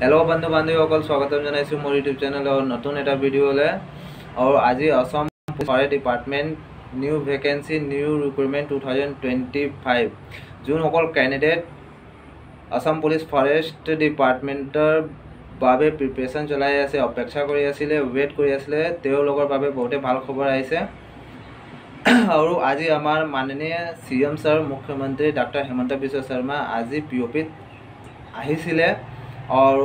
Hello बंधु बान्धवीসকল स्वागतम जनाइছো मोर YouTube channel और नतुन एटा भिडिओ ले और आज Assam forest department new vacancy new recruitment 2025 जोनসকল कैंडिडेट असम पुलिस फॉरेस्ट डिपार्टमेंटर बारे प्रिपरेशन चलाई आछे अपेक्षा करि आछिले वेट करि आछिले तेओलोকৰ বাবে बहुते ভাল खबर आइছে और आज आमार माननीय सीएम सर मुख्यमंत्री डॉक्टर हेमंत बिश्व शर्मा आज पीओपीत आहिছিলে और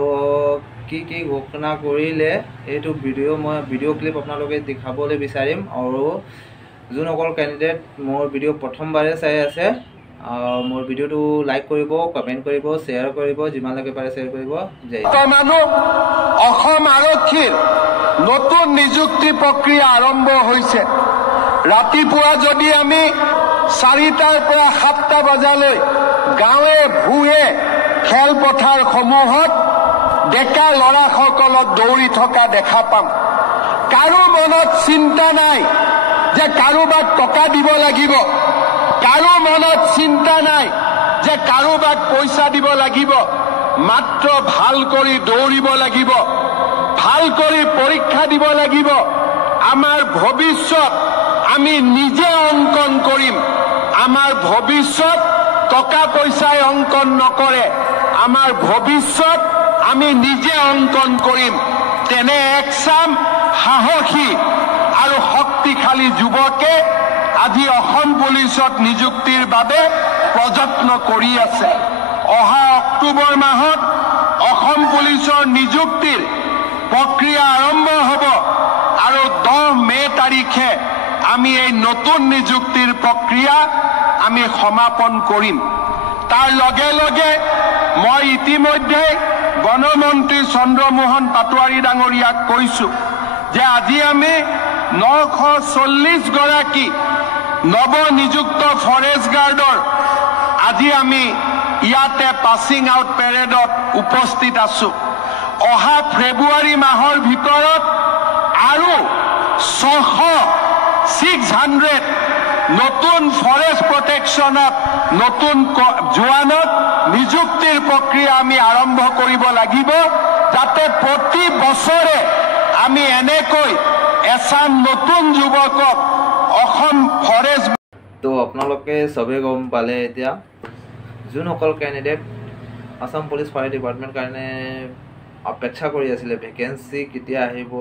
की घोषणा करिले एटू भिडिओ क्लिप आपनालोके देखाबले विचारिम और जोनসকল कैंडिडेट मोर भिडिओ प्रथम बारे चाइ आछे मोर भिडिओ लाइक करिब कमेंट करिब शेयर करिब जिमानলৈকে पारे शेयर करिब जय অসম আৰক্ষীৰ নতুন নিযুক্তি প্ৰক্ৰিয়া আৰম্ভ হৈছে ৰাতিপুৱা যদি আমি 4টাৰ পৰা 7টা বজালৈ গাঁৱে ভূৱে খেলপথাৰ সমূহত ডেকা লৰাসকলক দৌৰি থকা দেখা পাম কাৰো মনত চিন্তা নাই যে কাৰোবাক টকা দিব লাগিব কাৰো মনত চিন্তা নাই যে কাৰোবাক পইচা দিব লাগিব মাত্ৰ ভাল কৰি দৌৰিব লাগিব ভাল কৰি পৰীক্ষা দিব লাগিব আমাৰ ভৱিষ্যত আমি নিজে অংকন কৰিম আমাৰ ভৱিষ্যত টকা পইচাই অংকন নকৰে আমাৰ ভৱিষ্যত আমি নিজে অংকন কৰিম তেনে একসাম সাহসী আৰু শক্তিশালী যুৱকে আজি অসম পুলিচত নিযুক্তিৰ বাবে প্ৰযত্ন কৰি আছে অহা অক্টোবৰ মাহত অসম পুলিচৰ নিযুক্তিৰ প্ৰক্ৰিয়া আৰম্ভ হ'ব আৰু 10 মে তাৰিখে আমি এই নতুন নিযুক্তিৰ প্ৰক্ৰিয়া আমি সমাপন কৰিম তাৰ লগে লগে মই ইতিমধ্যে বনমন্ত্ৰী চন্দ্ৰমোহন পাটোৱাৰী ডাঙৰীয়াক কৈছো যে আজি আমি 940 গৰাকী নৱ নিযুক্ত ফৰেষ্ট গাৰ্ডৰ আজি আমি ইয়াতে পাছিং আউট পেৰেডত উপস্থিত আছো অহা ফেব্ৰুৱাৰী মাহৰ ভিতৰত আৰু 600 নতুন ফৰেষ্ট প্ৰটেকশ্যনত নতুন জোৱানত নিযুক্তিৰ প্ৰক্ৰিয়া আমি আৰম্ভ কৰিব লাগিব যাতে প্ৰতি বছৰে আমি এনেকৈ এছাম নতুন যুৱকক অসম ফৰেষ্ট तो आपनालोके सबे गम पाले एतिया जोनসকল candidate Assam police forest department कारणे अपेक्षा करि आছিলে वैकेंसी केতিয়া আহিব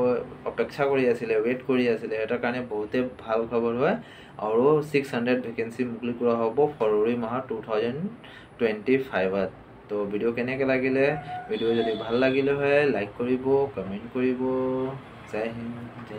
अपेक्षा करि आছিলে वेट करि आছিলে एटार कारणे बहुते ভাল खबर হয় और 600 वैकेंसी मुक्ति কৰা হ'ব फरवरी माह 2025 तो वीडियो केनेके লাগিলে वीडियो যদি ভাল লাগিলে হয় लाइक करिब कमेंट करिब जय हिंद।